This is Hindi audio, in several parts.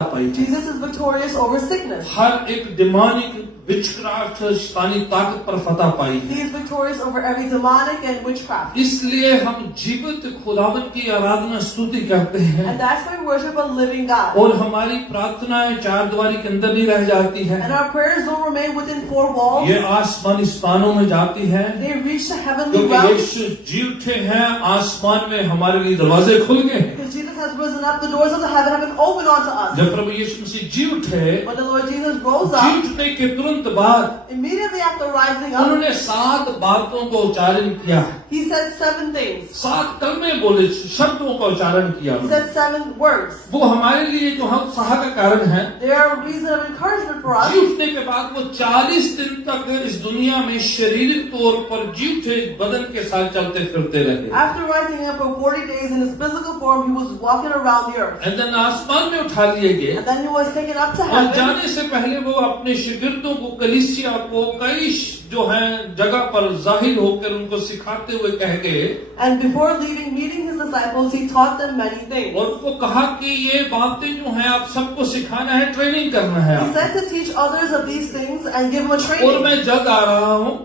Jesus is victorious over sickness. हर एक डिमोनिक विचक्राफ्ट शैतानी ताकत पर फतह पाई है। He is victorious over every demonic and witchcraft. इसलिए हम जीवित खुदावन की आराधना स्तुति करते हैं। And that's why we worship a living God. और हमारी प्रार्थनाएं चार दीवारी के अंदर नहीं रह जाती है। And our prayers don't remain within four walls. ये आसमानी स्थानों में जाती है। They reach the heavenly क्योंकि realms. यीशु जी उठे हैं, आसमान में हमारे लिए दरवाजे खुल गए। Because Jesus has risen up, the doors of the heaven have been opened unto us. जब प्रभु यीशु मसीह जी उठे, When the Lord Jesus rose ji up, उठने के तुरंत बाद immediately after rising up, उन्होंने 7 बातों को उच्चारण किया। He said 7 things. 7 कलमे बोले, शब्दों का उच्चारण किया। He said 7 words. वो हमारे लिए जो हम उत्साह का कारण है। They are a reason of encouragement for us. जी उठने के बाद वो 40 दिन तक इस दुनिया में शारीरिक तौर पर जी उठे बदन के साथ चलते फिरते रहे। After rising up for 40 days in his physical form, he was walking around the earth. And then आसमान में उठा लिए गए। And then he was taken up to और heaven. जाने से पहले वो अपने शिगिर्दों को, कलीसिया को कई जो है जगह पर जाहिर होकर उनको सिखाते हुए कह गए। And before leaving, meeting his disciples, he taught them many things. और उनको कहा कि ये बातें जो हैं आप सबको सिखाना है, ट्रेनिंग करना है। He said to teach others of these things and give them a और training. मैं जल्द आ रहा हूँ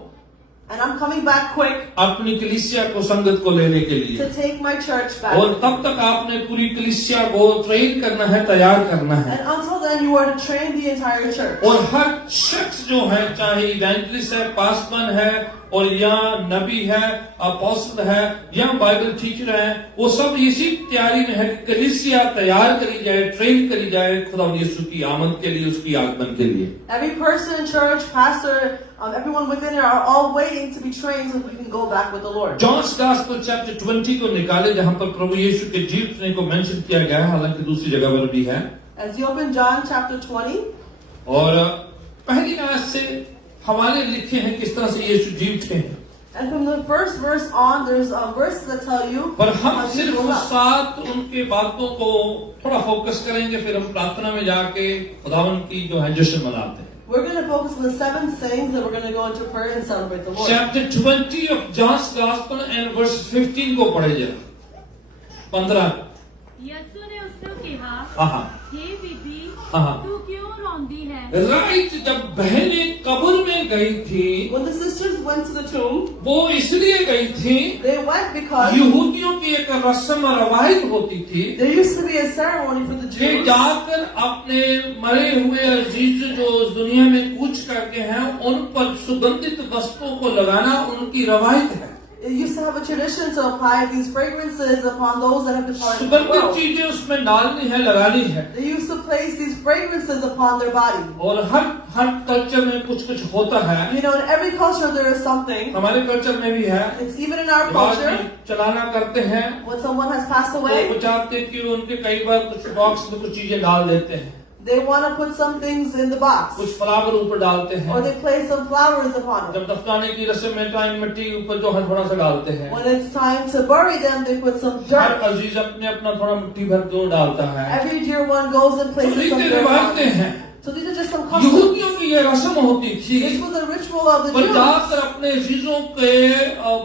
And I'm coming back quick अपनी कलीसिया को, संगत को लेने के लिए। to take my church back. और तब तक आपने पूरी कलीसिया को ट्रेन करना है, तैयार करना है। And until then, you are to train the entire church. और हर शख्स जो है, चाहे इवेंजलिस्ट है, पासमैन है, और या नबी है, अपोस्टल है, या बाइबल टीचर है, वो सब इसी तैयारी में है कि कलीसिया तैयार करी जाए, ट्रेन करी जाए खुदा यीशु की आमद के लिए, उसकी आगमन के लिए। Every person in church, pastor, everyone within it are all waiting to be trained so we can go back with the Lord. John's gospel chapter 20 को निकाले, जहां पर प्रभु यीशु के जी उठने को मेंशन किया गया है, हालांकि दूसरी जगह पर भी है। As you open John chapter 20, और पहली आयत से हवाले लिखे हैं किस तरह से यीशु जी उठे हैं। and from the first verse on, there's verses that tell you पर हम how सिर्फ Jesus rose up. 7 उनके बातों को थोड़ा फोकस करेंगे, फिर हम प्रार्थना में जाके खुदावन की जो है जश्न मनाते हैं। We're going to focus on the 7 sayings that we're going to go into prayer and celebrate the Lord. Chapter 20 of John's gospel and verse 15 को पढ़े जरा। 15। यीशु ने उससे कहा, हाँ हे बीबी, हाँ। तू क्यों रोंदी है? राइट, जब बहनें कब्र में गई थी, When the sisters went to the tomb, वो इसलिए गई थी, they went because यहूदियों की एक रस्म और रवायत होती थी there used to be a ceremony for the कि Jews जाकर अपने मरे हुए अजीज जो उस दुनिया में कूच करके हैं, उन पर सुगंधित वस्तुओं को लगाना उनकी रवायत है। They used to have a tradition to apply these fragrances upon those that have departed from the सुगंधित world. चीजें उसमें डालनी है, लगानी है। They used to place these fragrances upon their body. और हर कल्चर में कुछ कुछ होता है। You know, in every culture there is something. हमारे कल्चर में भी है। It's even in our रिवाज culture. में चलाना करते हैं, When someone has passed तो away, वो चाहते हैं कि उनके कई बार कुछ बॉक्स में कुछ चीजें डाल देते हैं, they want to put some things in the box. कुछ फ्लावर ऊपर डालते Or हैं। they place some flowers upon it. जब दफनाने की रस्म में टाइम मिट्टी ऊपर जो है थोड़ा सा डालते हैं। When it's time to bury them, they put some her dirt. अजीज अपने अपना थोड़ा मिट्टी भर के डालता है। Every dear one goes and तो places some रीति dirt on रिवाजें it. हैं। So these are just some यहूदियों customs. की ये रस्म होती थी, This was a ritual of the पर Jews. जाकर अपने अजीजों के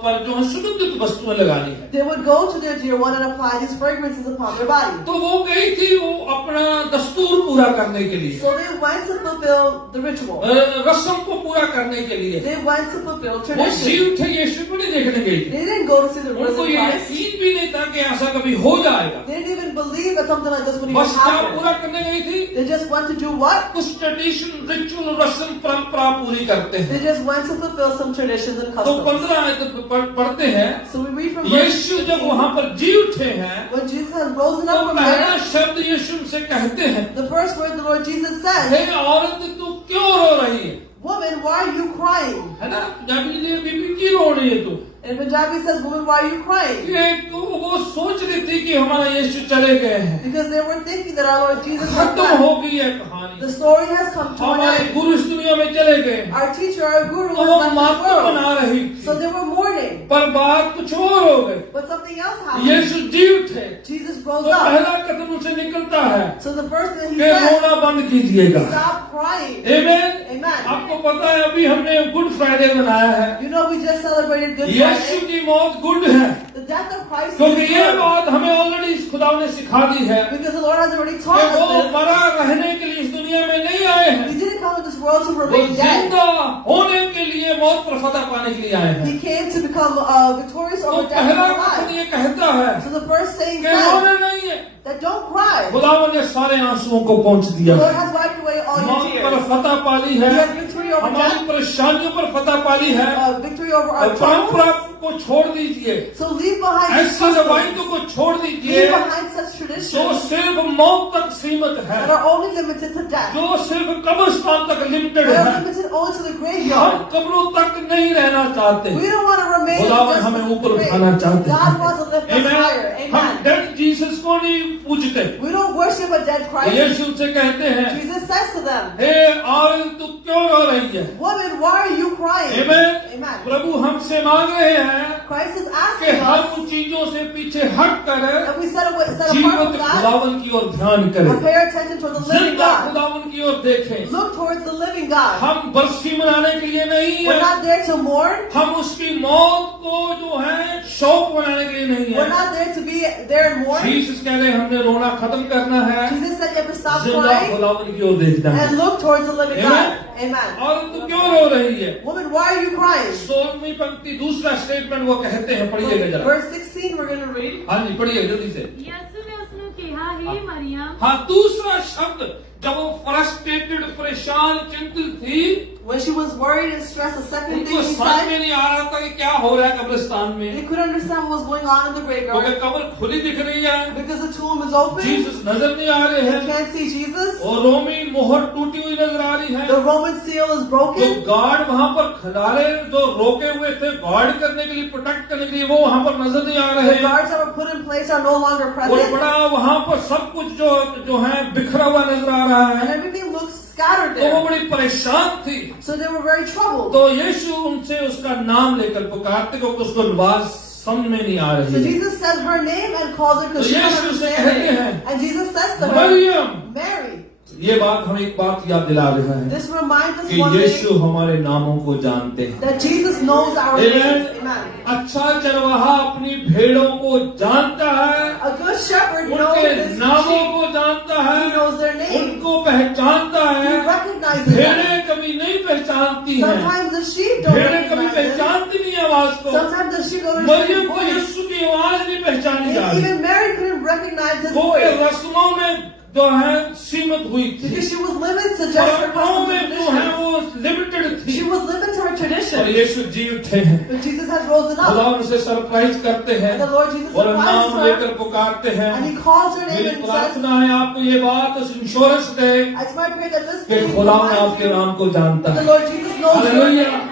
पर जो है सुगंधित वस्तुएं लगानी है। They would go to their dear one and apply these fragrances upon their body. तो वो गई थी वो अपना दस्तूर पूरा करने के लिए, So they went to fulfill the ritual. रस्म को पूरा करने के लिए। They went to fulfill वो tradition. जी उठे यीशु को नहीं देखने गई थी। They didn't go to see the उनको risen ये Christ. यकीन भी नहीं था कि ऐसा कभी हो जाएगा। They didn't even believe that something like this would even बस क्या happen. पूरा करने गई थी? They just went to do what? कुछ ट्रेडिशन, रिचुअल, रस्म, परंपरा पूरी करते They हैं। just went to fulfill some traditions and तो customs. 15 आयत पढ़ते हैं, So we read from verse यीशु जब वहां पर जी उठे हैं, when Jesus has risen तो up from पहला there, शब्द यीशु से कहते हैं, the first word the Lord Jesus said, हे औरत तू क्यों रो रही है? "Woman, why are you crying?" है ना, जब ये बीबी की रो रही है तू? In Punjabi it says, "Woman, why are you crying?" ये वो सोच रही थी कि हमारा यीशु चले गए हैं, Because they were thinking that our Lord Jesus had खत्म left. हो गई है कहानी, The story has come to an हमारे end. गुरु इस दुनिया में चले गए। Our teacher, our guru, तो was वो left this मातम world. बना रही So थी, they were mourning. पर बात कुछ और हो गई। But something else happened. यीशु जी उठे, Jesus तो rose up. पहला कदम उसे निकलता है So the first thing he कि says, रोना बंद कीजिएगा। stop crying. आमेन। Amen. आपको पता है अभी हमने गुड फ्राइडे मनाया है। You know, we just celebrated Good Yeshu Friday. की मौत गुड है, The death of Christ क्योंकि is ये good. बात हमें ऑलरेडी खुदा ने सिखा दी है Because the Lord has already कि taught वो us this. मरा world to वो remain dead. जिंदा होने के लिए, मौत पर फतह पाने के लिए आए हैं। He came to become victorious तो over death पहला and वचन life. ये कहता है So the first saying कि says रोना नहीं है, that don't cry. खुदावन ने सारे आंसुओं को पहुंच The दिया Lord है। has wiped away all your मौत पर tears. फतह पाली He है, has victory over हमारी death, परेशानियों पर फतह पाली है। victory over our परंपरा troubles. को छोड़ दीजिए, So leave behind these ऐसी रवायतों customs. को छोड़ दीजिए Leave behind such जो traditions सिर्फ मौत तक सीमित है, that are only limited to death. जो सिर्फ कब्रिस्तान तक लिमिटेड They are है। limited only to the हम graveyard. कब्रों तक नहीं रहना चाहते। We don't want to remain खुदावन just हमें in the ऊपर grave. उठाना चाहते God हैं। wants to lift us Amen? higher. हम Amen. डेड जीसस को नहीं पूजते। We don't worship a dead Christ. यीशु से कहते हैं, Jesus says to them, हे औरत तू क्यों रो रही है? woman, why are you crying? Amen? Amen. प्रभु हमसे मांग रहे हैं Christ is कि asking हम us उन चीजों से पीछे हट कर that we set apart जीवित from God खुदावन की ओर ध्यान करें, and pay attention to the living जिंदा God. खुदावन की ओर देखें। Look towards the living God. हम बरसी मनाने के लिए नहीं We're है, not there to mourn. हम उसकी मौत को जो है शौक मनाने के लिए नहीं We're है। not there to be there and mourn. Jesus कह रहे हैं हमने रोना खत्म करना है, Jesus said you have to stop जिंदा crying खुदावन की ओर देखना है। and look towards the living Amen. God. Amen. और तू क्यों रो रही है? Woman, why are you crying? 16वीं पंक्ति दूसरा स्टेटमेंट वो कहते हैं, पढ़िएगा जरा। Verse 16, we're going to read. हाँ जी पढ़िए जल्दी से। यसु ने उसਨੂੰ कहा, हे मरियम, हाँ दूसरा शब्द जब वो फ्रस्ट्रेटेड, परेशान, चिंतित थी, When she was worried and stressed, the second thing उनको he समझ में said, नहीं आ रहा था कि क्या हो रहा है कब्रिस्तान they में, couldn't understand what was going on in the क्योंकि graveyard कब्र खुली दिख रही है, because the tomb is open. Jesus नजर नहीं आ रहे They हैं, can't see Jesus. और रोमी मोहर टूटी हुई नजर आ रही है। The Roman seal is जो broken. गार्ड वहां पर खड़े, जो रोके हुए थे गार्ड करने के लिए, प्रोटेक्ट करने के लिए, वो वहां पर नजर नहीं आ रहे The हैं। guards that were put in place are no longer और present. बड़ा वहां पर सब कुछ जो है बिखरा हुआ नजर आ रहा And है, everything looks scattered तो वो there. बड़ी परेशान थी। So they were very troubled. तो यीशु उनसे उसका नाम लेकर पुकारते, क्योंकि उसको आवाज समझ में नहीं आ So रही है। Jesus says her name and calls her because तो she doesn't यीशु से understand कहते it. हैं, And Jesus says to her, Maryam, Mary. ये बात हमें एक बात याद दिला रहा है This reminds us कि one thing, यीशु हमारे नामों को जानते हैं। that Jesus knows our Amen. names. Amen. अच्छा चरवाहा अपनी भेड़ों को जानता है, A good shepherd knows उनके his नामों sheep. को जानता He है, knows their names. उनको पहचानता He है। recognizes them. भेड़ें कभी नहीं पहचानती हैं, Sometimes the sheep don't भेड़ें कभी recognize them. पहचानती नहीं आवाज को। Sometimes the sheep don't Maryam understand को his voice. यीशु की आवाज नहीं पहचानी जा And रही, even Mary couldn't recognize his वो voice रस्मों में जो है सीमित हुई थी, because she was limited to just her परंपराओं customs में and जो है traditions. वो लिमिटेड थी। She was limited to her और traditions. यीशु जी उठे हैं, But Jesus has risen खुदा up. उनसे सरप्राइज करते हैं And the Lord Jesus और नाम surprises लेकर her. पुकारते हैं। And he calls her name मेरी and says, प्रार्थना है आपको ये बात insurance they it's my prayer that this कि thing खुदा reminds आपके you नाम को जानता that the है। Lord Jesus knows your hallelujah. name.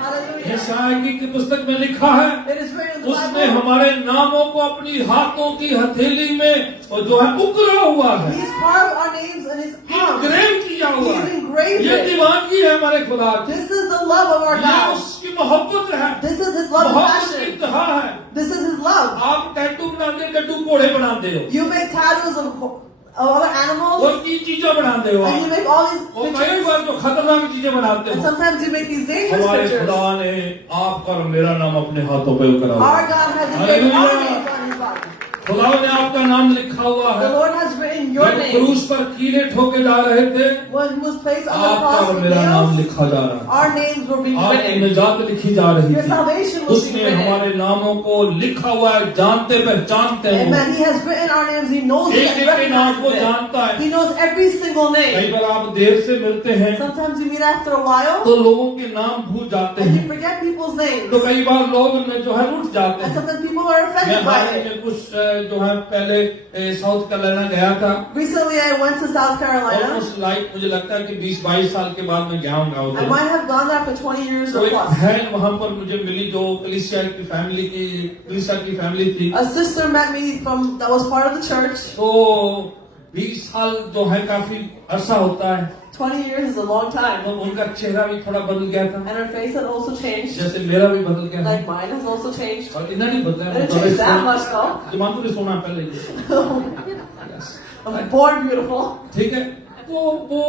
ये Hallelujah. शायरी की पुस्तक में लिखा है, It is written in the उसने Bible. हमारे नामों को अपनी हाथों की हथेली में और जो है उकरा हुआ है, He's carved our names in his palm. इंग्रेव किया हुआ He's है। engraved ये it. दीवानगी है हमारे खुदा की, This is the love of our ये God. उसकी मोहब्बत है, This is his love and मोहब्बत की passion. इंतहा है। This is his love. आप टैटू बनाते, टैटू घोड़े बनाते हो, You make tattoos of other animals और की चीजें बनाते हो and you आप, make all these और कई pictures. बार तो खतरनाक चीजें बनाते And हो। sometimes you make these dangerous हमारे pictures. खुदा ने आपका और मेरा नाम अपने हाथों पे उकरा हुआ Our है। God has engraved our Hallelujah. names on his body. खुदा ने आपका नाम लिखा हुआ The है। Lord has written your जब name. क्रूस पर कीले ठोके जा रहे थे, When he was placed on the आपका cross और with मेरा नाम nails, लिखा जा रहा है। our names were being आपकी written. निजात लिखी जा रही Your थी। salvation was उसने being written. हमारे नामों को लिखा हुआ है, जानते पहचानते हैं। Amen. He has written our names. He knows it एक and एक के नाम को recognizes जानता it. है। He knows every single कई name. बार आप देर से मिलते हैं Sometimes you meet after a while तो लोगों के नाम भूल जाते and you हैं, forget people's names. तो कई बार लोग उनमें जो है उठ जाते And हैं। sometimes people are मैं offended by hall he it. में कुछ जो है पहले साउथ कैरोलिना गया था, Recently I went to South Carolina. Almost like मुझे लगता है कि 20-22 साल के बाद मैं गया हूँ I उधर। might have gone there for 20 years तो or एक plus. बहन वहां पर मुझे मिली जो कलीसिया की फैमिली थी। A sister met me that was part of the church. तो 20 साल जो है काफी अरसा होता है, 20 years is a long time. तो उनका चेहरा भी थोड़ा बदल गया था, And her face had also changed. जैसे मेरा भी बदल गया था। Like mine has also changed. और इतना नहीं बदला It didn't change that much though. दिमाग तो सोना पहले ये। Yes. I'm born beautiful. ठीक है, तो वो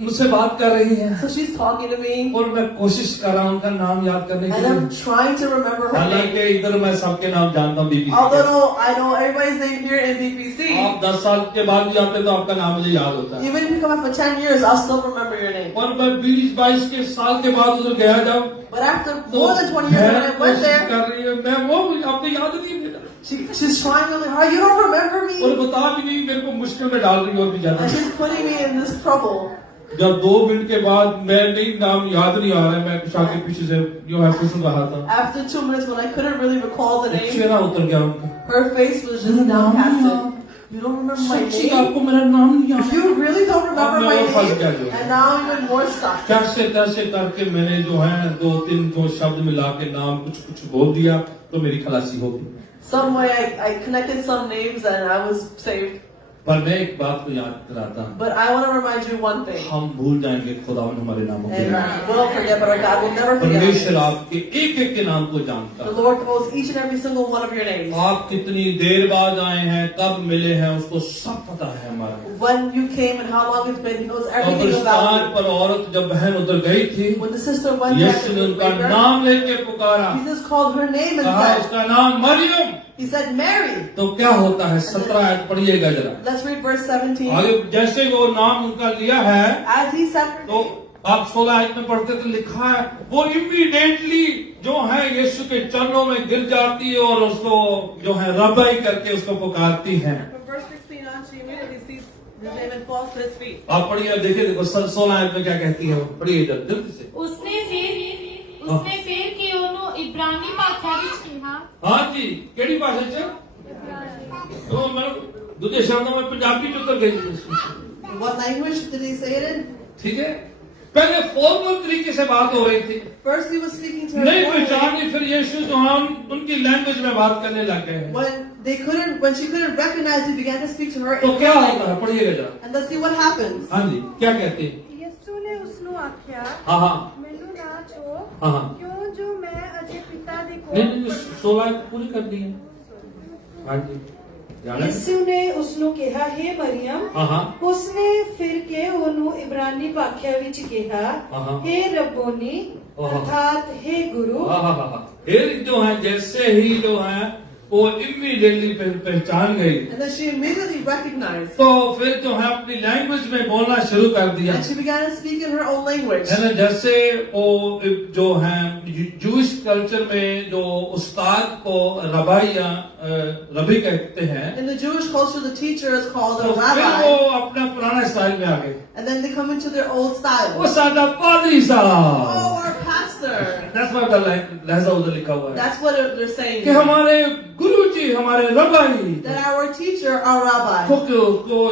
मुझसे बात कर रही है So she's talking to me, और मैं कोशिश कर रहा हूँ उनका नाम याद करने and की। I'm trying to remember her name. हालांकि इधर मैं सबके नाम जानता हूँ बीबी। Although I know everybody's name here in BPC, आप 10 साल के बाद भी आते तो आपका नाम मुझे याद होता है। even if you come up for 10 years, I'll still remember your name. और मैं 20-22 के साल के बाद उधर गया जब But after more than 20 years when I went कोशिश there, कर रही है, मैं वो आपको याद नहीं बेटा, she's trying really hard. You don't remember और me? बता भी नहीं, मेरे को मुश्किल में डाल रही है और भी ज्यादा। And she's putting me in this trouble. जब 2 मिनट के बाद मैं नहीं नाम याद नहीं आ रहा है, मैं कुछ आगे पीछे से जो है कुछ रहा था, After 2 minutes, when I couldn't really recall the name, चेहरा उतर गया उनका। her face was just downcasted. You don't remember my सच्ची name? आपको मेरा नाम नहीं याद? You really don't remember अब my मैं और फंस name? गया जो है। And now I'm even more stuck. कैसे तैसे करके मैंने जो है 2-3 जो शब्द मिला के नाम कुछ कुछ बोल दिया तो मेरी खलासी हो गई। Some way I connected some names and I was saved. पर मैं एक बात को याद कराता हूँ, But I want to remind you one thing. हम भूल जाएंगे खुदावन हमारे नामों And को। we'll forget, but our God will never forget. परमेश्वर आपके एक एक के नाम को जानता The है। Lord knows each and every single one of your names. आप कितनी देर बाद आए हैं, कब मिले हैं, उसको सब पता है हमारा। When you came and how long it's been, He knows everything कब्रिस्तान about पर औरत जब बहन उधर गई थी, you. When the sister went back Yeshu to ने the उनका river, नाम लेके पुकारा, Jesus called her name and कहा said, उसका नाम मरियम। He said, Mary. तो क्या होता है 17 आयत पढ़िएगा जरा Let's read verse 17. आगे। जैसे वो नाम उनका लिया है As He said her तो name, आप 16 आयत में पढ़ते तो लिखा है वो इमीडिएटली जो है यीशु के चरणों में गिर जाती है और उसको जो है रबाई करके उसको पुकारती है। from verse 16 on, she immediately sees His name and falls to His feet. आप पढ़िए, देखिए देखो 16 आयत में क्या कहती है वो, पढ़िए जरा जल्दी से। उसने फिर कि ਉਹਨੂੰ ਇਬਰਾਨੀ ਭਾਸ਼ਾ ਵਿੱਚ ਕਿਹਾ। हाँ जी, केड़ी भाषा च? तो मतलब दूसरे शब्दों में पंजाबी में उतर गई। What language did He say it in? ठीक है, पहले फॉर्मल तरीके से बात हो रही थी, First He was speaking to her. नहीं formally. पहचानी, फिर यीशु जो हम उनकी लैंग्वेज में बात करने लग गए हैं। When she couldn't recognize, He began to speak to her. तो in क्या her होता है, language. पढ़िएगा जरा। And let's see what happens. हाँ जी, क्या कहते हैं? ਯਿਸੂ ਨੇ ਉਸ ਨੂੰ ਆਖਿਆ हाँ हाँ ਮੈਨੂੰ ਨਾ ਛੋ हाँ हाँ, ਕਿਉਂ ਜੋ ਮੈਂ ਅਜੇ ਪਿਤਾ ਦੇ नहीं नहीं ਕੋਲ 16 आयत पूरी कर दी है। हाँ जी, जाना है? ਯਿਸੂ ਨੇ ਉਸ ਨੂੰ ਕਿਹਾ ਹੇ ਮਰੀਮ हाँ हाँ ਉਸਨੇ ਫਿਰ ਕੇ ਉਹਨੂੰ ਇਬਰਾਨੀ ਭਾਖਿਆ ਵਿੱਚ ਕਿਹਾ हाँ। हे रब्बोनी अर्थात हे गुरु हाँ हाँ हाँ। फिर जो है जैसे ही जो है वो इमीडिएटली पहचान गई, And then she immediately recognized. तो फिर जो है अपनी लैंग्वेज में बोलना शुरू कर दिया। And she began to speak in her own language. है ना, जैसे वो जो है जूश कल्चर में जो उस्ताद को रबाई या रबी कहते हैं, In the Jewish culture, the teacher is called तो a फिर rabbi. वो अपना पुराना स्टाइल में आ गए। And then they come into their old वो style. सादा पादरी Oh, साहब, our pastor. that's what the लहजा उधर लिखा हुआ है That's what they're saying. कि हमारे गुरुजी, हमारे रबाई That our teacher, our rabbi. को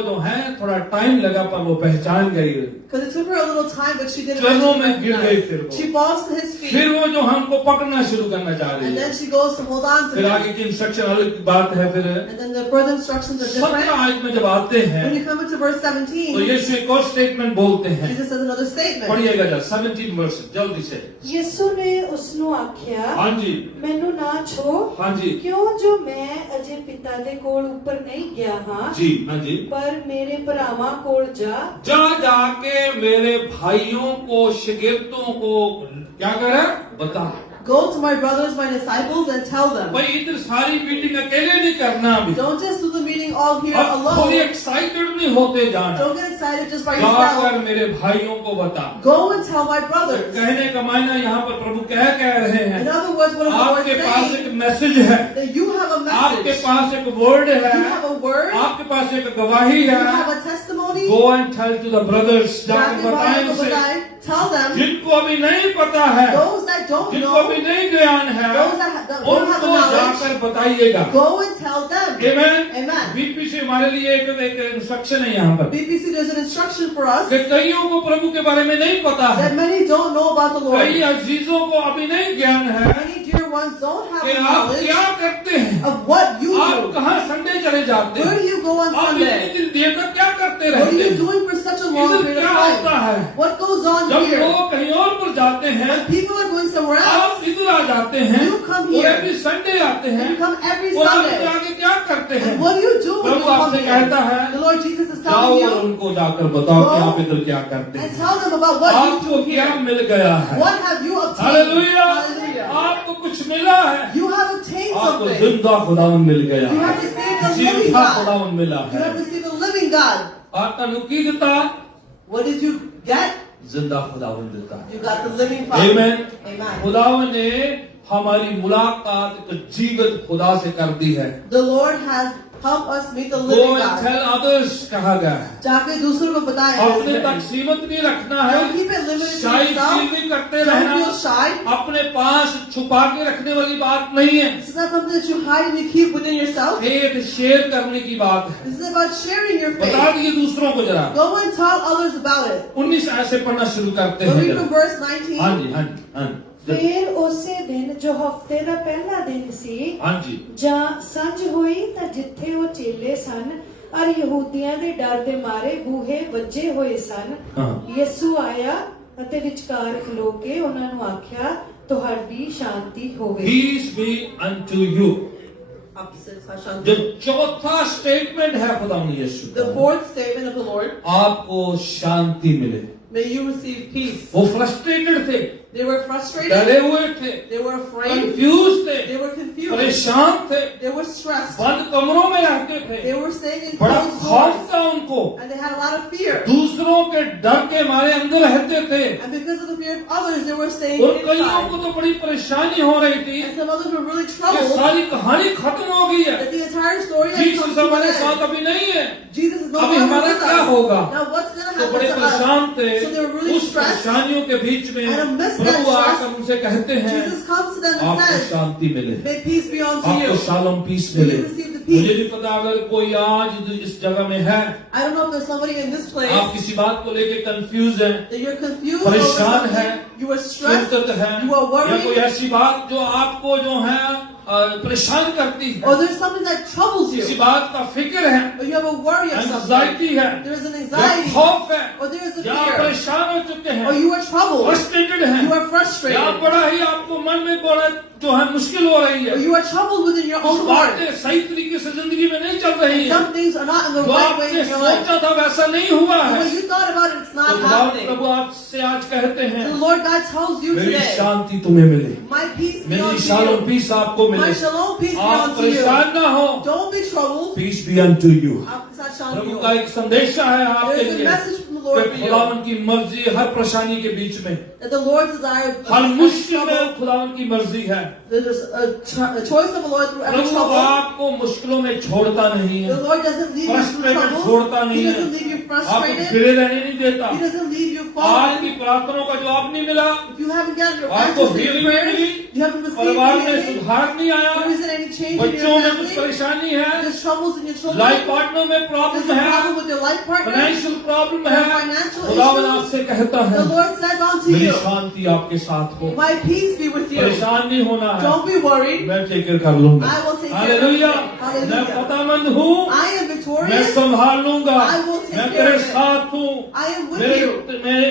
जो है थोड़ा टाइम लगा पर वो पहचान गई। Because it took her a little time, but she didn't चरणों actually में गिर गई फिर recognize. वो। She falls to His फिर feet. वो जो हमको पकड़ना शुरू करना चाह रही And है। then she goes to hold on to फिर Him. आगे की इंस्ट्रक्शन अलग बात है। फिर And then the further instructions are 17 different. आयत में जब आते हैं When you come into verse तो 17, यीशु एक और स्टेटमेंट बोलते हैं, Jesus says another statement. पढ़िएगा जरा 17 वर्ष जल्दी से। ਯਿਸੂ ਨੇ ਉਸ ਨੂੰ ਆਖਿਆ हाँ जी ਮੈਨੂੰ ਨਾ ਛੋ हाँ जी ਕਿਉਂ ਜੋ ਮੈਂ ਅਜੇ ਪਿਤਾ ਦੇ ਕੋਲ ਉੱਪਰ ਨਹੀਂ ਗਿਆ ਹਾਂ जी हाँ जी। ਪਰ ਮੇਰੇ ਭਰਾਵਾਂ ਕੋਲ ਜਾ जा जाके मेरे भाइयों को शिगिर्दों को क्या करे बता। Go to my brothers, my disciples, and tell them. भाई इधर सारी मीटिंग अकेले नहीं करना, अभी Don't just do the meeting all here अब थोड़ी alone. एक्साइटेड नहीं होते जाना। Don't get excited just by जाकर yourself. मेरे भाइयों को बता। Go and tell my brothers. कहने का मायना यहाँ पर प्रभु कह रहे हैं, In other words, what is the Lord आपके पास saying? एक मैसेज है, That you have a आपके message. पास एक वर्ड है, You have a word. आपके पास एक गवाही You है। have a testimony. Go and tell to the brothers, जाकर बताएं उसे, Tell them. जिनको अभी नहीं पता है, Those that don't जिनको know. अभी नहीं ज्ञान है, Those that don't have the उनको knowledge. जाकर बताइएगा। Go and tell them. Amen? Amen. BPC हमारे लिए एक इंस्ट्रक्शन है यहाँ पर BPC, there's an instruction for us कि कईयों को प्रभु के बारे में नहीं पता है, that many don't know about the कई Lord. अजीजों को अभी नहीं ज्ञान है Many dear ones don't have कि the आप knowledge क्या करते हैं, of what you आप do. कहाँ संडे चले जाते Where हैं, do you go on आप इतनी Sunday? दिन देर तक क्या करते What are रहते you हैं। doing for such a long इधर period क्या of होता time? है What goes on जब here? लोग कहीं और पर जाते हैं, People are going somewhere else. आप इधर आ जाते हैं, You come और here. एवरी संडे आते हैं, You come every और आप Sunday. आगे क्या करते हैं? And what do you do when you Prabhu come आपसे here? कहता है, The Lord Jesus is जाओ telling और you उनको जाकर बताओ कि Go आप इधर क्या करते and हैं, tell them about what you आपको do क्या here. मिल गया है। What have you obtained? Hallelujah, Hallelujah. आपको कुछ मिला है, You have obtained आपको something. जिंदा खुदावन मिल गया You है, have received the living जीविता God. खुदावन मिला You है। have received the living God. आपको की देता, What did you get? जिंदा खुदावन देता है। You got the living Father. Amen. Amen. खुदावन ने हमारी मुलाकात एक जीवित खुदा से कर दी है। The Lord has helped us meet the Go living and God. tell others कहा गया है। जाके दूसरों को बताएं. अपने तक सीमित नहीं रखना है, Don't keep it limited to shahi yourself. Feel भी करते Don't रहना, feel shy. अपने पास छुपा के रखने वाली बात नहीं है। This is not something that you hide and you keep within yourself. Faith share करने की बात है। This is about sharing your बता faith. दिए दूसरों को जरा। Go and tell others about it. 19 ऐसे पढ़ना शुरू करते Go हैं read जरा। from verse 19. हाँ जी, हाँ जी, हाँ जी, ਫਿਰ ਉਸੇ ਦਿਨ ਜੋ ਹਫਤੇ ਦਾ ਪਹਿਲਾ ਦਿਨ ਸੀ हाँ जी। ਜਾਂ ਸਾਂਝ ਹੋਈ ਤਾਂ ਜਿੱਥੇ ਉਹ ਚੇਲੇ ਸਨ ਅਰ ਯਹੂਦੀਆਂ ਦੇ ਡਰ ਦੇ ਮਾਰੇ ਬੂਹੇ ਵੱਜੇ ਹੋਏ ਸਨ ਹਾਂ। ਯਿਸੂ ਆਇਆ ਅਤੇ ਵਿਚਕਾਰ ਖਲੋ ਕੇ ਉਹਨਾਂ ਨੂੰ ਆਖਿਆ ਤੁਹਾਡੀ ਸ਼ਾਂਤੀ ਹੋਵੇ। Peace be unto you। Up to 6, Hashan. जो चौथा स्टेटमेंट है खुदा यीशु The का, fourth statement of the Lord. आपको शांति मिले। May you receive peace. वो फ्रस्ट्रेटेड थे, They were frustrated. डरे हुए थे, They were afraid. कंफ्यूज थे, They were confused. परेशान थे, They were stressed. बंद कमरों में रहते थे, They were staying in बड़ा closed खौफ doors. था उनको, And they had a lot of fear. दूसरों के डर के मारे अंदर रहते थे, And because of the fear of others, they were staying और कईयों inside. को तो बड़ी परेशानी हो रही थी And some others were really कि troubled सारी कहानी खत्म हो गई है, that the entire story has come Jesus to an हमारे end. साथ अभी नहीं है, Jesus is no अभी longer हमारा with क्या us. होगा? Now what's going to तो happen बड़े to परेशान us? थे। So they were really उस stressed. परेशानियों के बीच में And amidst that Prabhu stress, आकर उनसे कहते हैं, Jesus comes to them and आपको says, शांति मिले, may peace be unto आपको you. शालोम पीस May मिले। you receive the peace. मुझे नहीं पता अगर कोई आज इस जगह में है, I don't know if there's somebody in this place आप किसी बात को लेके कंफ्यूज हैं, that you're confused over परेशान something, है, you are stressed, चिंतित है, you are या worried, कोई ऐसी बात जो आपको जो है परेशान करती है, or there's something that troubles किसी you, बात का फिक्र है, or you have a worry of something, anxiety है, there is an या anxiety, खौफ है, or there is a या fear, परेशान हो चुके or हैं, you are troubled, frustrated you हैं, are frustrated, या बड़ा ही आपको मन में बड़ा जो है मुश्किल हो रही or है, you are troubled within your कुछ own heart. बातें सही तरीके से जिंदगी में नहीं चल रही है, Some things are not in the जो right way आपने in your life. सोचा था वैसा नहीं हुआ The है, way you thought about it, it's तो not happening. प्रभु आपसे आज कहते हैं, So the Lord God tells you मेरी today, शांति तुम्हें मिले, my peace be मेरी unto शालोम you. पीस आपको My मिले, shalom peace be आप unto you. परेशान ना हो, Don't be troubled. Peace be unto you. आपके साथ शांति प्रभु हो. का एक संदेशा है आपके There is a लिए message from the Lord कि for you. खुदावन की मर्जी हर परेशानी के बीच में, That the Lord's desire her is मुश्किल trouble. में खुदावन की मर्जी है। There's a choice of the Lord through every Prabhu trouble. आपको मुश्किलों में छोड़ता नहीं The है, Lord doesn't leave you through frustrated trouble. छोड़ता He नहीं है, doesn't leave you आपको frustrated. गिरे रहने नहीं देता। He doesn't leave you आपकी falling. प्रार्थनाओं का जवाब नहीं मिला, If you haven't gotten your आपको answers to healing your नहीं prayers, milli, you haven't received परिवार में healing, सुधार नहीं आया, there isn't any change in बच्चों your में कुछ family, परेशानी है, there's troubles in your children, life partner में there's प्रॉब्लम a है, problem with your life partner, financial problem है, financial खुदावन issues. आपसे कहता है, The Lord says unto मेरी you, शांति आपके साथ हो, my peace be with you. परेशान नहीं होना है, Don't be worried. मैं टेक केयर कर लूंगा। I will take care of hallelujah, you. Hallelujah. मैं पतामंद हूँ, I am मैं victorious. संभाल लूंगा, I will take मैं care तेरे of it. साथ हूँ, I am with you.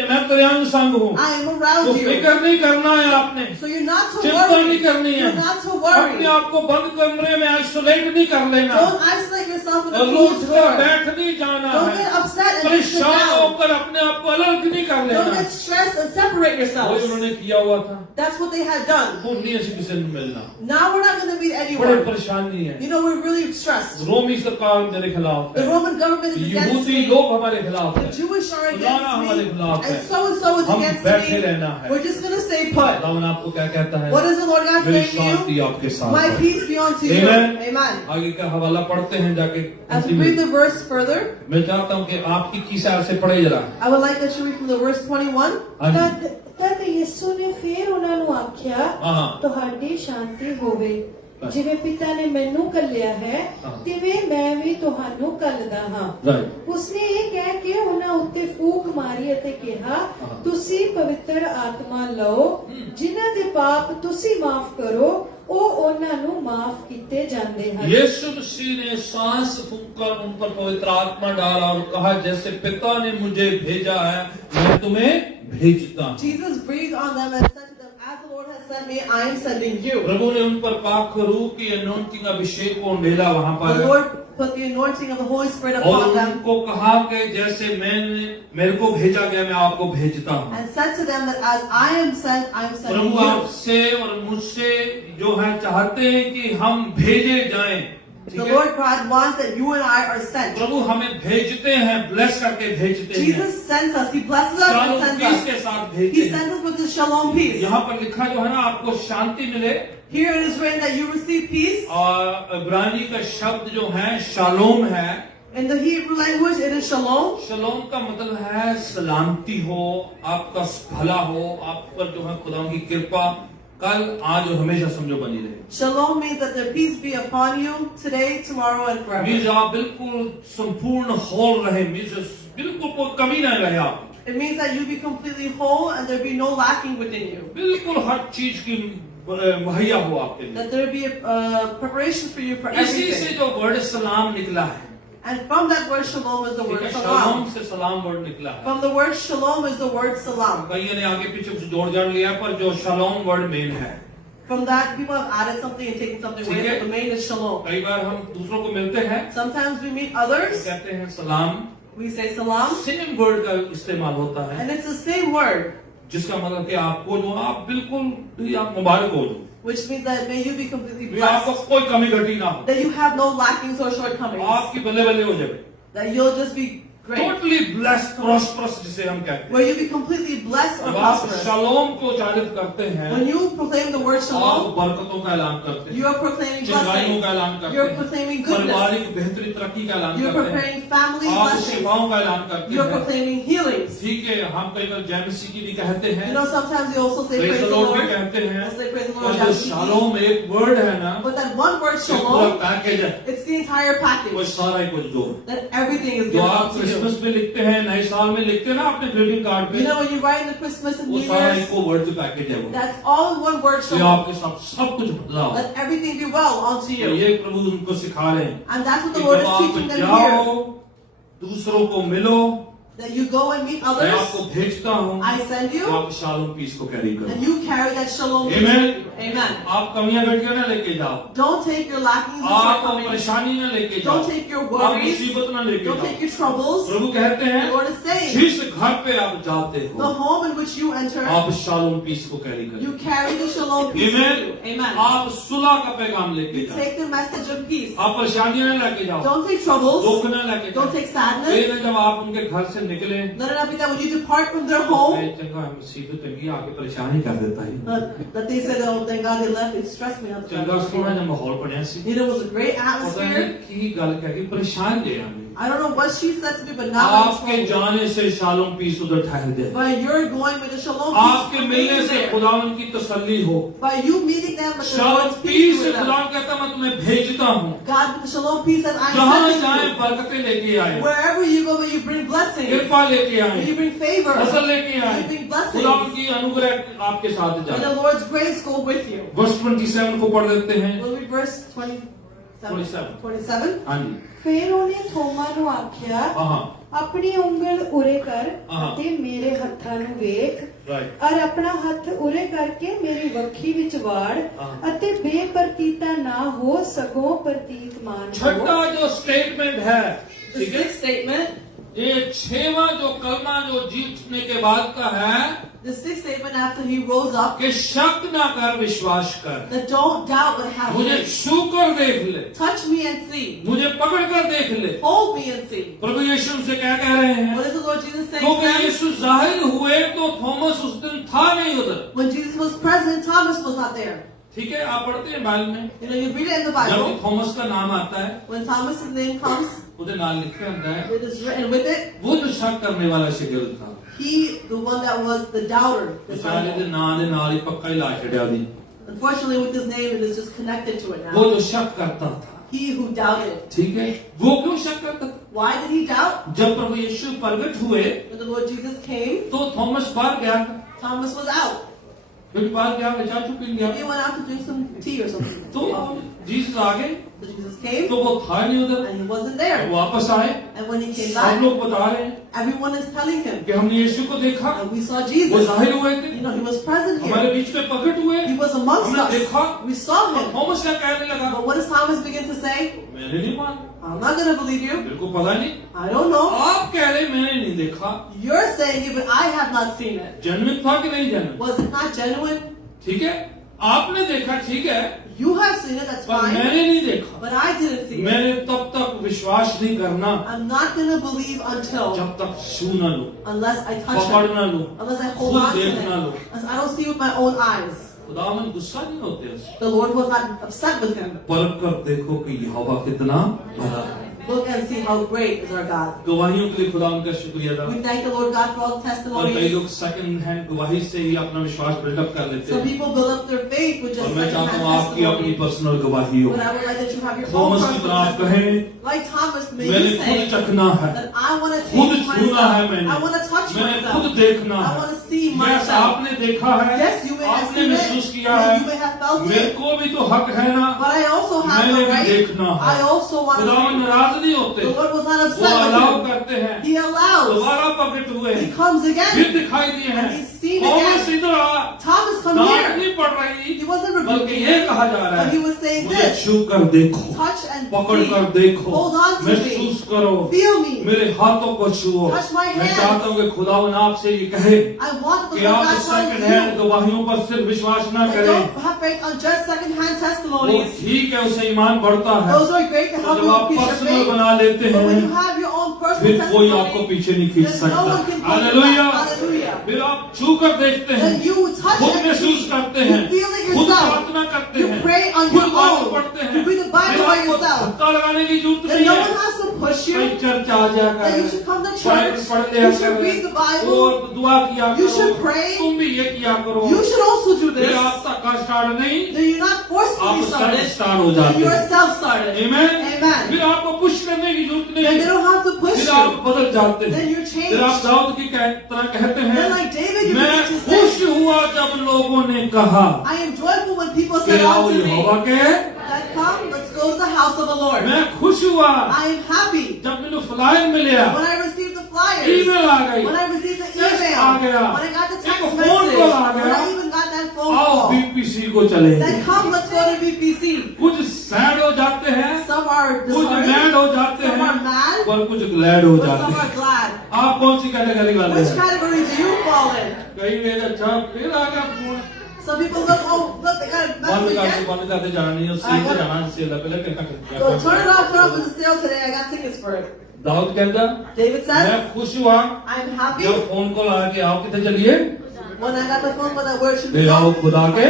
मैं तेरे अंग संग हूँ, I am तो around you. फिक्र नहीं करना है आपने, So you're not to चिंता worry. नहीं करनी है, You're not to अपने worry. आप को बंद कमरे में आइसोलेट नहीं कर लेना, Don't isolate yourself with a और closed रूठ कर door. बैठ नहीं जाना Don't है, get upset and sit परेशान down. होकर अपने आप को अलग नहीं कर Don't लेना। get stressed and separate वही yourselves. उन्होंने किया हुआ था, That's what they had done. पुण्य से किसी ने मिलना, Now we're not going to meet बड़े anyone. परेशानी है, You know, we're really stressed. रोमी सरकार मेरे खिलाफ The है, Roman government is against यहूदी me. लोग हमारे खिलाफ The है, Jewish are फलाना हमारे against me. खिलाफ है, And so is हम against बैठे me. रहना है। We're just going to stay put. खुदावन आपको क्या कहता है? What does the Lord God मेरी say to शांति you? आपके साथ My है। peace be unto you. Amen. Amen. आगे का हवाला पढ़ते हैं जाके। As we read the verse further, मैं चाहता हूँ कि आप 21 आयत से पढ़े जरा। I would like that you read from the verse 21. हाँ जी। ਤਦ ਯਿਸੂ ਨੇ ਫੇਰ ਉਹਨਾਂ ਨੂੰ ਆਖਿਆ ਹਾਂ। ਤੁਹਾਡੀ ਸ਼ਾਂਤੀ ਹੋਵੇ ਜਿਵੇਂ ਪਿਤਾ ਨੇ ਮੈਨੂੰ ਕੱਲਿਆ ਹੈ ਤਿਵੇਂ ਮੈਂ ਵੀ ਤੁਹਾਨੂੰ ਕੱਲਦਾ ਹਾਂ। Right. ਉਸਨੇ ਇਹ ਕਹਿ ਕੇ ਉਹਨਾਂ ਉੱਤੇ ਫੂਕ ਮਾਰੀ ਅਤੇ ਕਿਹਾ ਤੁਸੀਂ ਪਵਿੱਤਰ ਆਤਮਾ ਲਓ ਜਿਨ੍ਹਾਂ ਦੇ ਪਾਪ ਤੁਸੀਂ ਮਾਫ ਕਰੋ ਉਹ ਉਹਨਾਂ ਨੂੰ ਮਾਫ ਕੀਤੇ ਜਾਂਦੇ ਹਨ। यीशु मसीह ने सांस फूंककर उन पर पवित्र आत्मा डाला और कहा जैसे पिता ने मुझे भेजा है मैं तुम्हें भेजता हूं। Jesus breathed on them and said to them, as the Lord has sent me, I am sending you. प्रभु ने उन पर पाक रूह की अनोइंटिंग अभिषेक को डाला वहां The पर, Lord put the anointing of the Holy Spirit और upon them उनको कहा कि जैसे मेरे को भेजा गया मैं आपको भेजता हूं। and said to them that as I am sent, I am sending Prabhu you. आपसे और मुझसे जो है चाहते हैं कि हम भेजे जाएं, The ठीक है? Lord God wants that you and I are sent. प्रभु हमें भेजते हैं, ब्लेस करके भेजते हैं, Jesus sends us. He blesses us shalom and sends peace us. के साथ He भेजते हैं। sends us with His shalom peace. यहाँ पर लिखा जो है ना, आपको शांति मिले, Here it is written that you receive peace. और इब्रानी का शब्द जो है शालोम है। In the Hebrew language, it is shalom. Shalom का मतलब है सलामती हो, आपका भला हो, आप पर जो है खुदा की कृपा कल आज और हमेशा समझो बनी रहे। Shalom means that their peace be upon you today, tomorrow, and means forever. आप बिल्कुल संपूर्ण होल रहे, मीन्स बिल्कुल कोई कमी नहीं रहे आप, It means that you be completely whole and there be no lacking within you. बिल्कुल हर चीज की मुहैया हो आपके लिए। That there be a preparation for you for इसी से everything. जो वर्ड सलाम निकला है, And from that word shalom is the ठीक word है, salam. शालोम से सलाम वर्ड निकला है। From the word shalom is the word salam. कईयों ने आगे पीछे कुछ जोड़ जाड़ लिया, पर जो शालोम वर्ड मेन है। From that, people have added something and taken something away, ठीक है। but the main is shalom. कई बार हम दूसरों को मिलते हैं, Sometimes we meet तो others, कहते हैं सलाम, we say salam, same word का इस्तेमाल होता है, and it's the same word, जिसका मतलब कि आपको जो आप बिल्कुल भी आप मुबारक हो, जो which means that may you be completely भी आपको blessed, कोई कमी घटी ना हो, that you have no lackings or shortcomings, आपकी बल्ले बल्ले हो जाए, that you'll just be great, totally blessed prosperous जिसे हम कहते हैं। where you be completely blessed or जब आप prosperous. शालोम को जाहिर करते हैं, When you proclaim the word आप shalom, बरकतों का ऐलान करते हैं, you are proclaiming चंगाइयों का blessings, ऐलान करते you're हैं, proclaiming goodness, पारिवारिक बेहतरी तरक्की का ऐलान you're करते हैं, preparing family आप blessings, सेवाओं का ऐलान करते you're हैं। proclaiming healings. ठीक है, हम कई बार जय मसीह की भी कहते हैं, You know, sometimes you also say praise praise the the Lord भी Lord. कहते हैं, We'll say praise the और Lord. जो That's easy. शालोम एक वर्ड है ना, But that one word ये पूरा shalom, पैकेज है, it's the entire वो package. सारा ही कुछ जोड़। That everything is जो given आप out to you. क्रिसमस में लिखते हैं, नए साल में लिखते हैं ना अपने ग्रीटिंग कार्ड पे, You know, when you write in the Christmas and वो New सारा Year's, इको वर्ड का पैकेज है वो, that's all in one word ये shalom. आपके साथ सब कुछ बदला हो। Let everything be well unto तो you. ये प्रभु उनको सिखा रहे हैं And that's what कि the Lord जब is आप teaching them जाओ, here. दूसरों को मिलो, That you go and meet मैं others, आपको भेजता हूँ, I send तो you, आप शालोम पीस को कैरी करो। and you carry that shalom. Amen. Amen. आप कमियां घटिया ना लेके जाओ, Don't take your lackings and आप shortcomings. परेशानी ना लेके जाओ, Don't take your आप worries. मुसीबत ना लेके Don't जाओ। take your troubles. प्रभु कहते The हैं, Lord is saying, जिस घर पे आप जाते the हो, home in which you enter, आप शालोम पीस को कैरी करो। you carry the shalom peace with Amen. you. Amen. आप सुलह का पैगाम लेके You जाओ, take the message of peace. आप परेशानियां ना लेके जाओ, Don't take troubles. दुख ना लेके Don't जाओ। take sadness. लेकिन जब आप उनके घर से निकले, Let it not be that when you depart from their home, चंगा मुसीबत चंगी आके परेशानी कर देता है। that they say that, oh, thank God they left. It stressed me out. चंगा सोना जब माहौल बनया सी, You know, it was a great पता नहीं atmosphere. की गल कह के परेशान जे हमें। I don't know what she said to me, but now आपके I'm told. जाने से शालोम पीस उधर ठहर जाए, By your going with the shalom आपके peace, मिलने से there. खुदावन की तसल्ली हो। By you meeting them, but the shalom Lord's peace peace से with them. खुदा कहता मैं तुम्हें भेजता हूँ, God, the shalom peace that I जहाँ am जाए sending you. बरकतें लेके आए, Wherever you go, may you bring blessings. कृपा लेके May आए, you bring favor. फसल लेके आए, May you bring blessings. खुदावन की अनुग्रह आपके साथ May जाए। the Lord's grace go with you. वर्ष 27 को पढ़ देते हैं। We'll read verse 27. 27. हाँ जी, ਫਿਰ ਉਹਨੇ ਥੋਮਾ ਨੂੰ ਆਖਿਆ हाँ ਆਪਣੀ ਉਂਗਲ ਉਰੇ ਕਰ ਹਾਂ। ਅਤੇ ਮੇਰੇ ਹੱਥਾਂ ਨੂੰ ਵੇਖ राइट, ਔਰ ਆਪਣਾ ਹੱਥ ਉਰੇ ਕਰਕੇ ਮੇਰੀ ਵੱਖੀ ਵਿੱਚ ਵਾੜ ਹਾਂ। ਅਤੇ ਬੇਪਰਤੀਤਾ ਨਾ ਹੋ ਸਗੋਂ ਪ੍ਰਤੀਤਮਾਨ छठा ਹੋ जो स्टेटमेंट है, The ठीक है, sixth statement. ये छठवां जो कलमा जो जीतने के बाद का है The sixth statement after he rose up. कि शक ना कर, विश्वास कर, That don't doubt but have मुझे faith. छू कर देख ले, Touch me and see. मुझे पकड़ कर देख ले। Hold me and see. प्रभु यीशु उनसे क्या कह रहे हैं? What is the Lord Jesus saying? क्योंकि to them? यीशु जाहिर हुए तो थॉमस उस दिन था नहीं उधर। When Jesus was present, Thomas was not there. ठीक है, आप पढ़ते हैं बाइबल में, You know, you read it in the जब Bible. थॉमस का नाम आता है, When Thomas' name comes, उधर नाम लिखा होता है, it is written with it. वो जो शक करने वाला शिगिर्द था, He, the one that was the doubter. the बेचारे दे disciple. नाम दे नाल ही पक्का ही ला छड़िया दी। Unfortunately, with his name, it is just connected to it वो now. जो शक करता था, He who doubted. ठीक है, वो क्यों शक करता था? Why did he doubt? जब प्रभु यीशु प्रकट हुए When the Lord Jesus came, तो थॉमस बाहर गया, Thomas was out. फिर बाहर गया चाय चुप पी गया He went out to drink some tea or something. तो जीसस आ गए So Jesus came तो वो था नहीं उधर and he wasn't there. वापस आए And when he came सब back, लोग बता रहे हैं everyone is telling him, कि हमने यीशु को देखा and we saw वो Jesus. जाहिर हुए थे You know, he was present हमारे here. बीच में प्रकट हुए He was amongst हमने us. देखा We saw और him. थॉमस क्या कहने लगा But what does Thomas begin to say? मैंने नहीं माना I'm not going to believe you. मेरे को पता नहीं I don't know. आप कह रहे मैंने नहीं देखा You're saying it, but I have not seen it. Genuine था कि नहीं genuine Was it not genuine? ठीक है आपने देखा ठीक है You have seen it, that's पर fine. मैंने नहीं देखा But I didn't see it. मैंने तब तक विश्वास नहीं करना I'm not going to believe until, जब तक छू न लो unless I touch पकड़ it. न लो Unless I hold खुद on to देख it. न लो Unless I don't see with my own eyes. खुदावन गुस्सा नहीं होते उससे The Lord was not upset with him. परख कर देखो कि यहोवा कितना भला है Look and see how great is our God. गवाहियों के लिए खुदा उनका शुक्रिया अदा We thank the Lord God for all the और कई testimonies. लोग सेकंड हैंड गवाही से ही अपना विश्वास बिल्डअप कर लेते Some हैं people build up their faith with और just मैं second-hand चाहता हूँ आपकी अपनी testimony. पर्सनल गवाही हो But I would like that you have your own Thomas की personal तरह आप testimony. कहें Like Thomas, may मैंने you खुद say चखना है that I want to खुद taste छूना है myself. मैंने I want to touch मैंने myself. खुद देखना I है want to see yes myself. आपने देखा है Yes, you may have आपने seen महसूस it. किया and है You may have felt मेरे it. को भी तो हक है ना But I also have मैंने the भी right. देखना है I also want to खुदावन see. नाराज नहीं होते The Lord was not वो upset अलाउ with him. करते हैं He allows. दोबारा प्रकट हुए He comes फिर again. दिखाई दिए हैं He's seen थॉमस again. इधर आ Thomas, come डांट here. नहीं पड़ रही He wasn't बल्कि rebuking ये him, कहा जा रहा but he है was saying मुझे this. छू कर देखो Touch and पकड़ see. कर देखो Hold on to me. महसूस करो Feel me. मेरे हाथों को छुओ Touch my मैं hands. चाहता हूँ कि खुदावन आपसे ये कहे I want the कि Lord आप God second tells hand you. गवाहियों पर सिर्फ विश्वास न And करें don't have faith on just second-hand वो testimonies. ठीक है उससे ईमान बढ़ता है Those are great to तो help जब you आप increase your पर्सनल faith. बना लेते But when you हैं have your own personal फिर कोई आपको testimony, पीछे नहीं खींच then no one सकता can pull you hallelujah back. Hallelujah. फिर आप छू कर देखते हैं Then you touch खुद and महसूस see. करते You हैं feel it खुद yourself. प्रार्थना करते You हैं pray on खुद your बाइबल own. पढ़ते हैं You read the Bible फिर by आपको yourself. धक्का लगाने की जरूरत Then नहीं no है one has to push you. कहीं चर्च आ जाया Then you कर should come to Bible church. पढ़ लिया You should read the Bible. और दुआ किया You करो should pray. तुम भी ये किया करो You should also do फिर this. आप धक्का स्टार्ट नहीं Then you're not forcefully आप started. स्टार्ट हो Then जाते you're हैं self-started. Amen? Amen. फिर आपको पुश करने की जरूरत Then they नहीं don't have to push फिर आप you. बदल जाते हैं Then you're फिर आप changed. दाऊद की तरह कहते हैं Then like David, you मैं begin to खुश say, हुआ जब लोगों ने कहा I am joyful when people कि say आओ unto यहोवा me, के that come, let's go to the house of the Lord. मैं खुश हुआ I am happy जब मैंने फ्लायर मिला when I received the flyers, email आ गई when I received the Text email, आ गया। when I got the एक text phone message, call आ when गया। I even got that phone आओ call. बीपीसी को चले Then come, let's go to BPC. कुछ सैड हो जाते हैं Some are कुछ disheartened, मैड हो जाते some हैं are mad, पर कुछ ग्लैड हो but जाते some are हैं glad. आप कौन सी कैटेगरी वाले Which हैं category do you fall in? कहीं मेरे अच्छा फिर आ गया phone Some people look, oh, look, they got a message again. बंद करते जाना नहीं उससे I- जाना से पहले So करना turn it off, it's still today. I got tickets for it. Dawood कहता David says, मैं खुश हुआ I'm happy जब फोन कॉल आया कि आओ कितने चलिए when I got the phone call that word should be फिर आओ go. खुदा के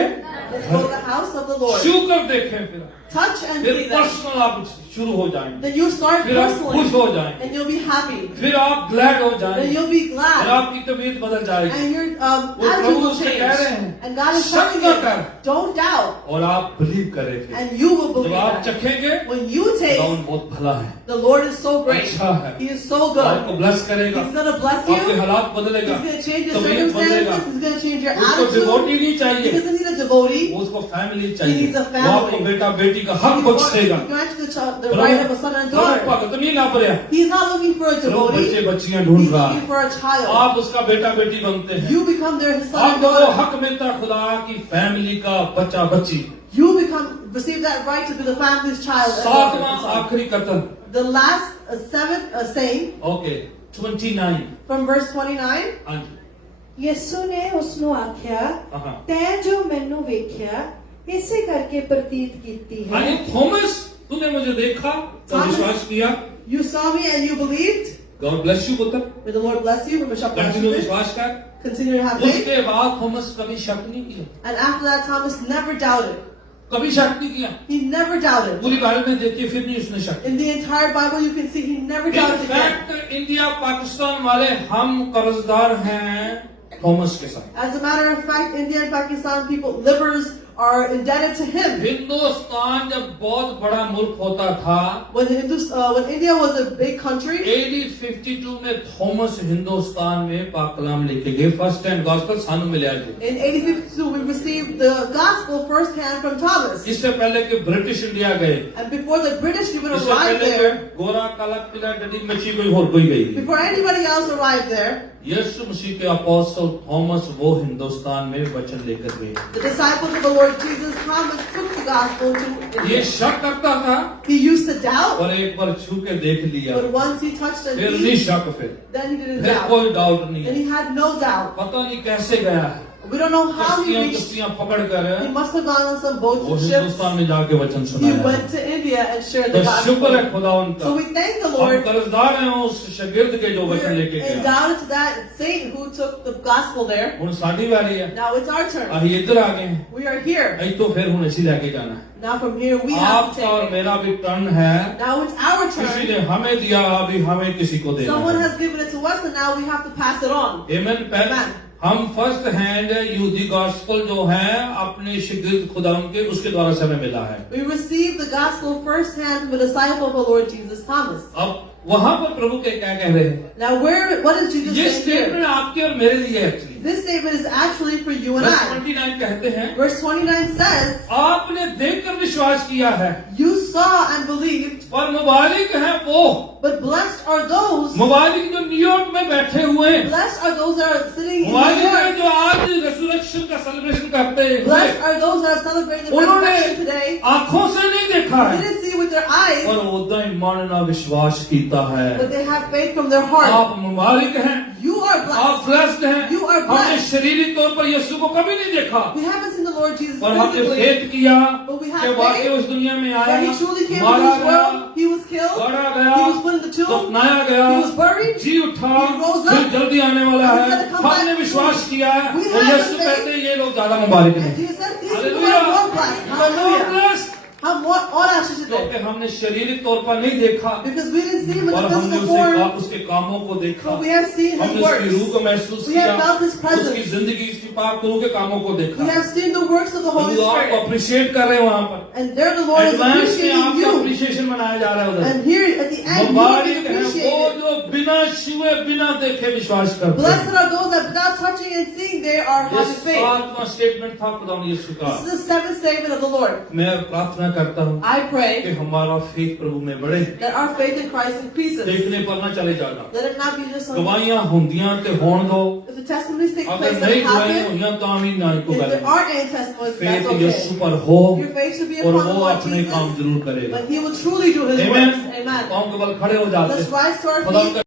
Let's go to the house of the Lord. छू कर देखें फिर Touch and फिर see them. पर्सनल आप शुरू हो जाएंगे Then you start फिर आप खुश personally हो जाएंगे and you'll be happy. फिर आप ग्लैड हो Then जाएंगे you'll be फिर glad आपकी तबीयत बदल जाएगी and your वो attitude प्रभु will से कह रहे change. हैं And God is शक telling न you, कर don't doubt और आप बिलीव करें फिर and you will जब believe आप that. चखेंगे When you taste, खुदावन बहुत भला है the Lord is so great. अच्छा है He is so आपको good. ब्लेस करेगा He's going to bless आपके you. हालात He's बदलेगा going to change your तबीयत बदलेगा circumstances. He's going to change your उसको डिवोटी attitude. नहीं He चाहिए doesn't need a devotee. उसको फैमिली He चाहिए needs a वो family. आपको बेटा बेटी का हक He बख्श देगा grants the right of a son and daughter. भगत नहीं लाभ रहा He's not looking for a प्रभु बच्चे devotee. बच्चियां He's ढूंढ रहा looking है for a child. आप उसका बेटा बेटी बनते हैं You become their son and आपको वो daughter. हक मिलता है खुदा की फैमिली का बच्चा बच्ची You receive that right to be the family's child. and सातवां daughter. आखिरी कथन The last seventh saying okay 29 from verse 29. हाँ जी ਯਿਸੂ ਨੇ ਉਸ ਨੂੰ ਆਖਿਆ हाँ ਤੈਂ ਜੋ ਮੈਨੂੰ ਵੇਖਿਆ ਇਸੇ ਕਰਕੇ ਪ੍ਰਤੀਤ ਕੀਤੀ हाँ ਹੈ थॉमस तूने मुझे देखा तो Thomas. विश्वास किया You saw me and you believed. God bless you पुत्र May the Lord bless you. May the continue Lord विश्वास कर continue to have faith. उसके बाद थॉमस कभी शक नहीं किया And after that, Thomas never doubted. कभी शक नहीं किया He never doubted. पूरी बाइबल में देखिए फिर नहीं उसने शक In the entire Bible, you can see he never doubted again. In fact India Pakistan वाले हम कर्जदार हैं थॉमस के साथ As a matter of fact, India and Pakistan people livers are indebted to him. Hindustan जब बहुत बड़ा मुल्क होता था, When India was a big country, AD 52 में थॉमस हिंदुस्तान में पाक कलाम लेके गए। फर्स्ट टाइम गॉस्पेल सानू मिला जी। in 1852 we received the gospel firsthand from Thomas. इससे पहले कि ब्रिटिश इंडिया गए, And before the British even इससे arrived पहले कि there, गोरा काला पीला डडी मच्छी कोई और कोई गई, before anybody else arrived there, यीशु मसीह के अपोस्टल थॉमस वो हिंदुस्तान में वचन लेकर गए। the disciples of the Lord Jesus Thomas took the gospel to ये India. शक करता था He used to doubt, और एक बार छू के देख लिया, but once he touched and फिर नहीं he, शक, then he didn't फिर doubt. कोई डाउट नहीं And है। he had no doubt. पता नहीं कैसे गया है, We don't know how he reached. कश्तियां पकड़ कर He must have gone on some boats वो and ships. हिंदुस्तान में जाके वचन He सुनाया। went to India and shared तो the शुक्र है gospel. खुदा उनका, So we thank the हम Lord. कर्जदार हैं उस शागिर्द के जो We're वचन लेके गया। endowed to that saint who took the gospel there. हुन साडी वारी है, Now it's our turn. ਅਸੀਂ ਇੱਧਰ ਆ गए हैं, We are here. ਅਸੀਂ तो फिर हुन इसी लेके जाना है। Now from here we have to आपका और take it. मेरा भी टर्न है, Now it's our किसी turn. ने हमें दिया, अभी हमें किसी को देना Someone है। has given it to us and now we have to pass it on. Amen. पहले Amen. हम फर्स्ट हैंड यूदी गॉस्पेल जो है अपने शागिर्द खुदा के उसके द्वारा से हमें मिला है। We received the gospel firsthand from a disciple of the Lord Jesus Thomas. अब वहां पर प्रभु के क्या कह रहे हैं? Now what is Jesus ये saying here? स्टेटमेंट आपके और मेरे लिए actually. This statement is actually for you and verse I. 29 कहते हैं, Verse 29 says, आपने देखकर विश्वास किया है, you saw and believed, और मुबारक है वो, but blessed are those, मुबारक जो न्यूयॉर्क में बैठे हुए हैं, blessed are those that are sitting in New मुबारक है York, जो आज रेsurrection का सेलिब्रेशन करते हैं। blessed are those that are celebrating the उन्होंने resurrection today. आंखों से नहीं देखा They है, didn't see with their eyes, और उदा ही मानना विश्वास कीता है। but they have faith from their heart. आप मुबारक हैं, You are आप blessed. ब्लेस्ड हैं। You are हमने blessed. शरीरिक तौर पर यीशु को कभी नहीं देखा, We haven't seen the Lord Jesus और हमने physically, फेथ किया but we कि have वाकई faith उस दुनिया में आया, that He truly came to मारा this गया, world. He was killed. गड़ा गया, He was put in the tomb. दफनाया गया, He was buried. जी उठा, He rose फिर up. जल्दी आने वाला He's है। gonna come हमने back विश्वास soon. किया है, We और have यीशु the faith. कहते हैं ये लोग ज्यादा मुबारक And हैं। Jesus says, these people hallelujah, are more blessed. हम more Hallelujah. blessed, हम और आशीषित क्योंकि हैं. हमने शारीरिक तौर पर नहीं देखा, Because we didn't see Him in और the हमने physical form, उसके कामों को देखा, but we have seen His हमने उसकी रूह works. को महसूस We किया, have felt His presence. उसकी जिंदगी, उसकी पाक रूह के कामों को देखा। We have seen the works of the Holy प्रभु आपको Spirit. अप्रिशिएट कर रहे हैं वहां पर, And there the Lord is advance में appreciating आपका you. अप्रिशिएशन मनाया जा रहा है उधर। And here at the end, you will be मुबारक है वो appreciated. जो बिना छुए बिना देखे विश्वास करते Blessed हैं। are those that without touching and seeing, they are ये having faith. 7वां स्टेटमेंट था खुदा यीशु का। This is the seventh statement of the Lord. मैं प्रार्थना करता हूँ I कि pray हमारा फेथ प्रभु में बढ़े, that our faith in Christ increases. देखने पर ना चले जाना। Let it not be just on. गवाहियां होंदियां ते होण दो, If the testimonies take अगर place, let नहीं it गवाहियां happen. होंदियां तो भी ना को If गल there aren't any testimonies, faith that's यीशु okay. पर हो, Your faith should be और upon the वो Lord अपने काम Jesus, जरूर करेगा। but He will truly do His Amen. works. Amen. पांव के बल खड़े हो जाते Let's rise to our खुदा feet.